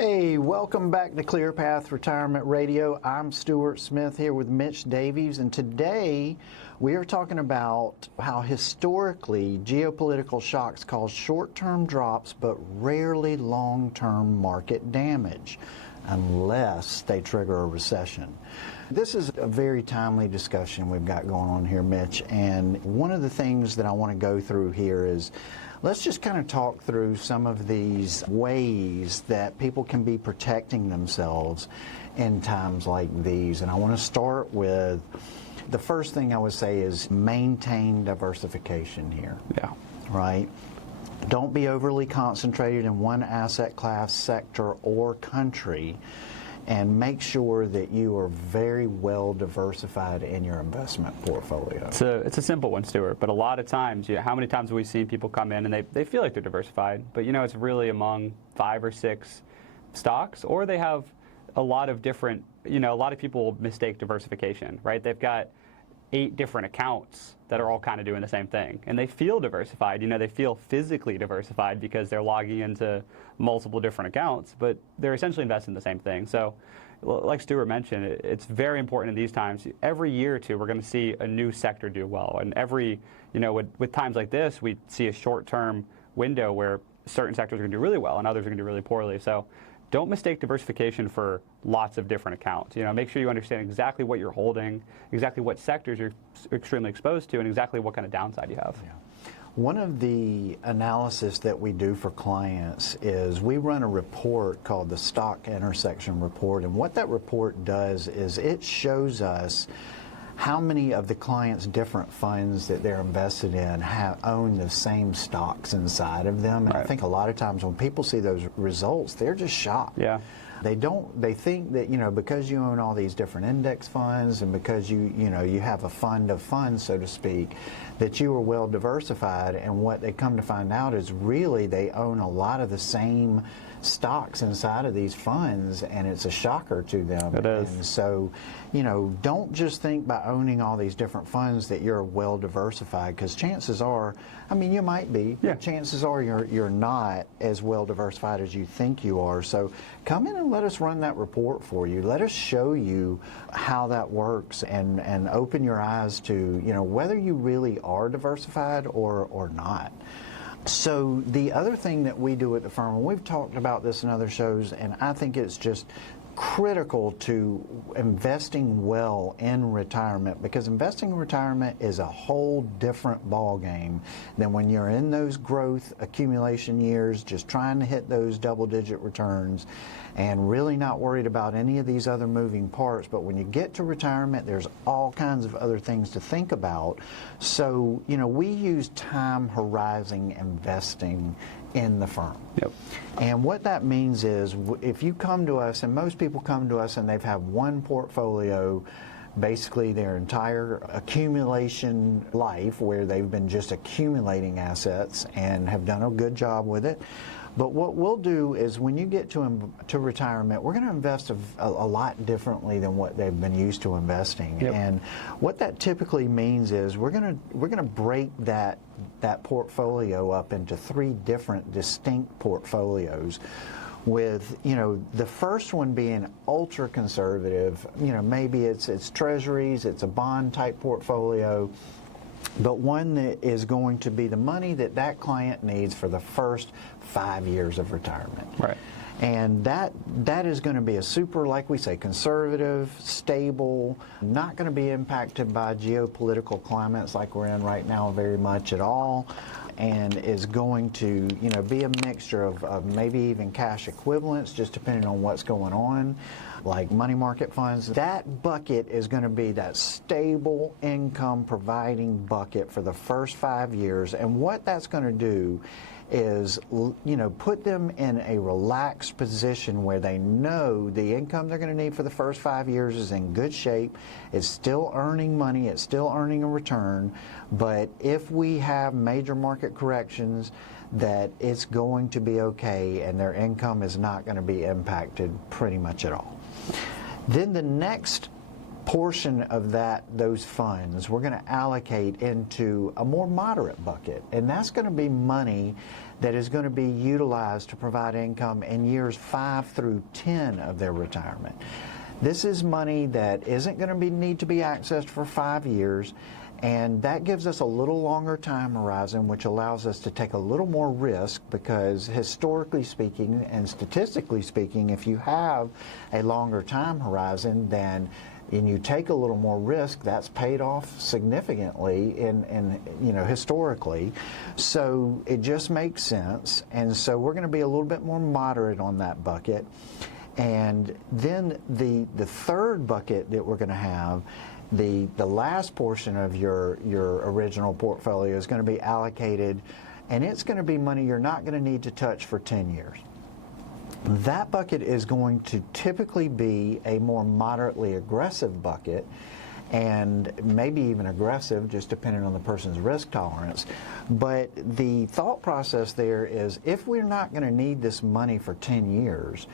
Hey, welcome back to ClearPath Retirement Radio. I'm Stewart Smith here with Mitch Davies, and today we are talking about how historically geopolitical shocks cause short-term drops but rarely long-term market damage unless they trigger a recession. This is a very timely discussion we've got going on here, Mitch, and one of the things that I want to go through here is let's just kind of talk through some of these ways that people can be protecting themselves in times like these. And I want to start with the first thing I would say is maintain diversification here. Yeah. Right? Don't be overly concentrated in one asset class, sector, or country, and make sure that you are very well diversified in your investment portfolio. It's a simple one, Stuart, but a lot of times, how many times have we seen people come in and they feel like they're diversified, but it's really among 5 or 6 stocks, or they have a lot of different, a lot of people mistake diversification, right? They've got 8 different accounts that are all kind of doing the same thing, and they feel diversified. They feel physically diversified because they're logging into multiple different accounts, but they're essentially investing in the same thing. So, like Stuart mentioned, it's very important in these times. Every year or two, we're going to see a new sector do well, and with times like this, we see a short-term window where certain sectors are going to do really well and others are going to do really poorly. So, don't mistake diversification for lots of different accounts. Make sure you understand exactly what you're holding, exactly what sectors you're extremely exposed to, and exactly what kind of downside you have. Yeah. One of the analysis that we do for clients is we run a report called the Stock Intersection Report, and what that report does is it shows us how many of the clients' different funds that they're invested in own the same stocks inside of them. And right. I think a lot of times when people see those results, they're just shocked. Yeah. They think that, because you own all these different index funds and because you have a fund of funds, so to speak, that you are well diversified, and what they come to find out is really they own a lot of the same stocks inside of these funds, and it's a shocker to them. It is. And so, don't just think by owning all these different funds that you're well diversified, because chances are, you might be, yeah. but chances are you're not as well diversified as you think you are. So come in and let us run that report for you. Let us show you how that works and open your eyes to, whether you really are diversified or not. So the other thing that we do at the firm, and we've talked about this in other shows, and I think it's just critical to investing well in retirement, because investing in retirement is a whole different ball game than when you're in those growth accumulation years, just trying to hit those double-digit returns and really not worried about any of these other moving parts. But when you get to retirement, there's all kinds of other things to think about. So, we use time horizon investing in the firm. Yep. And what that means is if you come to us, and most people come to us and they've had one portfolio basically their entire accumulation life, where they've been just accumulating assets and have done a good job with it. But what we'll do is when you get to retirement, we're going to invest a lot differently than what they've been used to investing. Yep. And what that typically means is we're going to break that portfolio up into 3 different distinct portfolios, with the first one being ultra conservative. Maybe it's treasuries, it's a bond type portfolio, but one that is going to be the money that client needs for the first 5 years of retirement. Right. And that is going to be a super, like we say, conservative, stable, not going to be impacted by geopolitical climates like we're in right now very much at all, and is going to be a mixture of maybe even cash equivalents, just depending on what's going on, like money market funds. That bucket is going to be that stable income providing bucket for the first 5 years. And what that's going to do is, put them in a relaxed position where they know the income they're going to need for the first 5 years is in good shape. It's still earning money. It's still earning a return. But if we have major market corrections, that it's going to be okay, and their income is not going to be impacted pretty much at all. Then the next portion of those funds we're going to allocate into a more moderate bucket, and that's going to be money that is going to be utilized to provide income in years 5 through 10 of their retirement. This is money that isn't going to need to be accessed for 5 years, and that gives us a little longer time horizon, which allows us to take a little more risk, because historically speaking and statistically speaking, if you have a longer time horizon and you take a little more risk, that's paid off significantly in historically. So it just makes sense. And so we're going to be a little bit more moderate on that bucket. And then the third bucket that we're going to have, the last portion of your original portfolio is going to be allocated, and it's going to be money you're not going to need to touch for 10 years. That bucket is going to typically be a more moderately aggressive bucket, and maybe even aggressive, just depending on the person's risk tolerance. But the thought process there is, if we're not going to need this money for 10 years,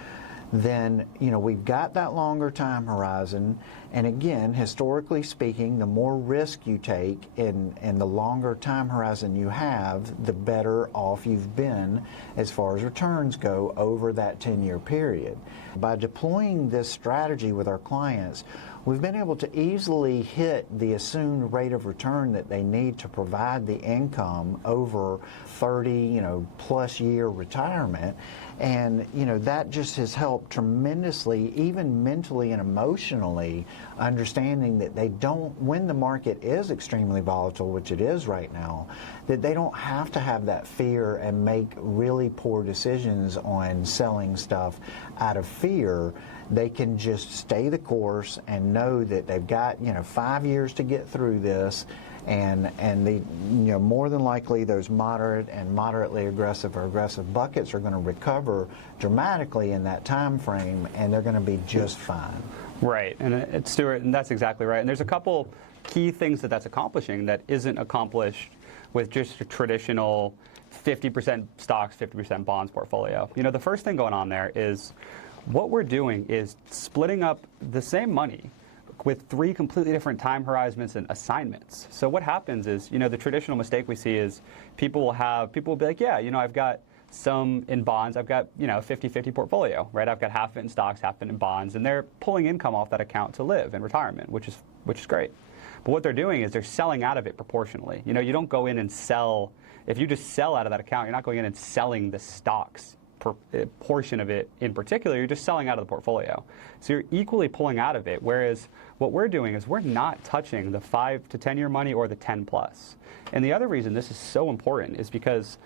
then we've got that longer time horizon. And again, historically speaking, the more risk you take and the longer time horizon you have, the better off you've been as far as returns go over that 10-year period. By deploying this strategy with our clients, we've been able to easily hit the assumed rate of return that they need to provide the income over 30, plus year retirement. And, that just has helped tremendously, even mentally and emotionally, understanding that they don't, when the market is extremely volatile, which it is right now, that they don't have to have that fear and make really poor decisions on selling stuff out of fear. They can just stay the course and know that they've got 5 years to get through this, and the more than likely those moderate and moderately aggressive or aggressive buckets are going to recover dramatically in that time frame, and they're going to be just fine. Right, and Stewart, and that's exactly right. And there's a couple key things that's accomplishing that isn't accomplished with just a traditional 50% stocks, 50% bonds portfolio. The first thing going on there is, what we're doing is splitting up the same money with 3 completely different time horizons and assignments. So what happens is, the traditional mistake we see is people will be like, yeah, I've got some in bonds, I've got, 50-50 portfolio, right? I've got half of it in stocks, half of it in bonds, and they're pulling income off that account to live in retirement, which is great. But what they're doing is they're selling out of it proportionally. You don't go in and sell. If you just sell out of that account, you're not going in and selling the stocks portion of it in particular. You're just selling out of the portfolio. So you're equally pulling out of it, whereas what we're doing is we're not touching the 5 to 10 year money or the 10 plus. And the other reason this is so important is because,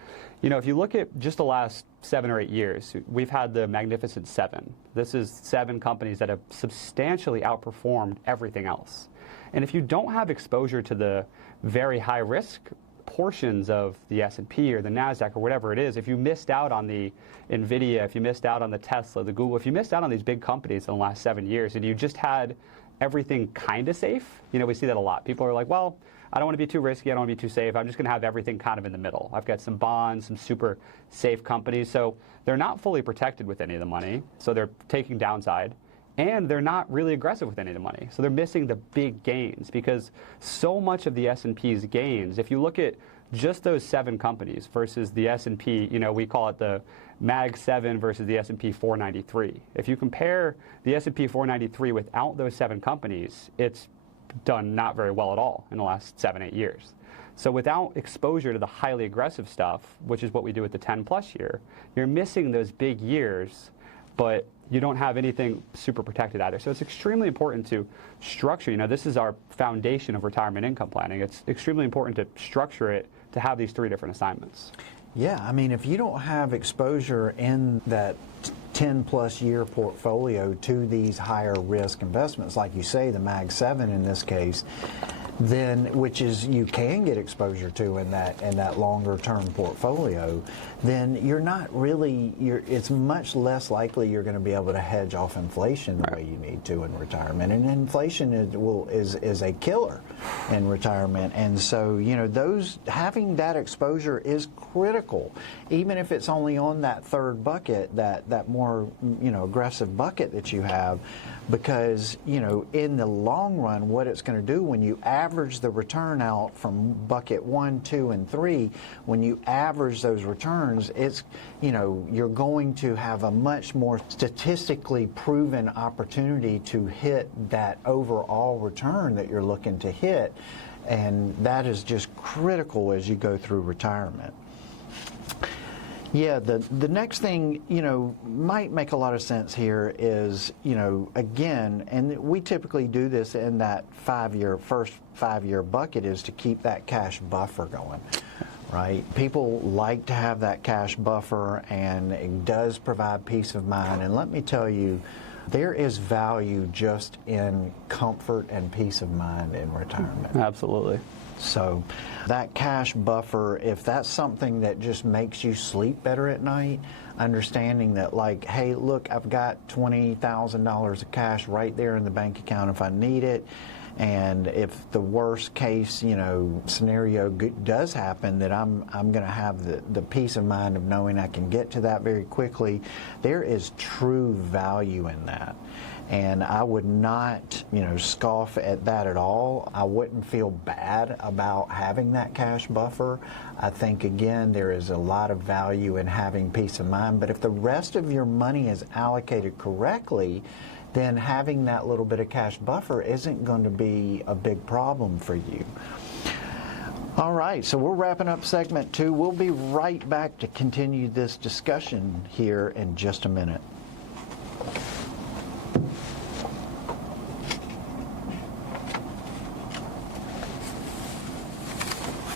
if you look at just the last 7 or 8 years, we've had the Magnificent Seven. This is 7 companies that have substantially outperformed everything else. And if you don't have exposure to the very high risk portions of the S&P or the NASDAQ or whatever it is, if you missed out on the NVIDIA, if you missed out on the Tesla, the Google, if you missed out on these big companies in the last 7 years and you just had everything kind of safe, we see that a lot. People are like, well, I don't want to be too risky, I don't want to be too safe, I'm just going to have everything kind of in the middle. I've got some bonds, some super safe companies, so they're not fully protected with any of the money, so they're taking downside. And they're not really aggressive with any of the money. So they're missing the big gains, because so much of the S&P's gains, if you look at just those 7 companies versus the S&P, we call it the Mag 7 versus the S&P 493. If you compare the S&P 493 without those 7 companies, it's done not very well at all in the last 7-8 years. So without exposure to the highly aggressive stuff, which is what we do with the 10 plus year, you're missing those big years, but you don't have anything super protected either. So it's extremely important to structure. This is our foundation of retirement income planning. It's extremely important to structure it to have these 3 different assignments. Yeah, if you don't have exposure in that 10 plus year portfolio to these higher risk investments, like you say, the Mag 7 in this case, then, which is you can get exposure to in that longer term portfolio, then you're not really, it's much less likely you're going to be able to hedge off inflation the way you need to in retirement. And inflation is a killer in retirement. And so, having that exposure is critical, even if it's only on that third bucket, that more, aggressive bucket that you have, because, in the long run, what it's going to do when you average the return out from bucket 1, 2, and 3, when you average those returns, returns, it's, you're going to have a much more statistically proven opportunity to hit that overall return that you're looking to hit. And that is just critical as you go through retirement. Yeah, the next thing, might make a lot of sense here is, again, and we typically do this in that first 5-year bucket, is to keep that cash buffer going, right? People like to have that cash buffer, and it does provide peace of mind. And let me tell you, there is value just in comfort and peace of mind in retirement. Absolutely. So that cash buffer, if that's something that just makes you sleep better at night, understanding that, like, hey, look, I've got $20,000 of cash right there in the bank account if I need it, and if the worst case, scenario does happen, that I'm going to have the peace of mind of knowing I can get to that very quickly. There is true value in that. And I would not, scoff at that at all. I wouldn't feel bad about having that cash buffer. I think, again, there is a lot of value in having peace of mind. But if the rest of your money is allocated correctly, then having that little bit of cash buffer isn't going to be a big problem for you. All right, so we're wrapping up segment 2. We'll be right back to continue this discussion here in just a minute.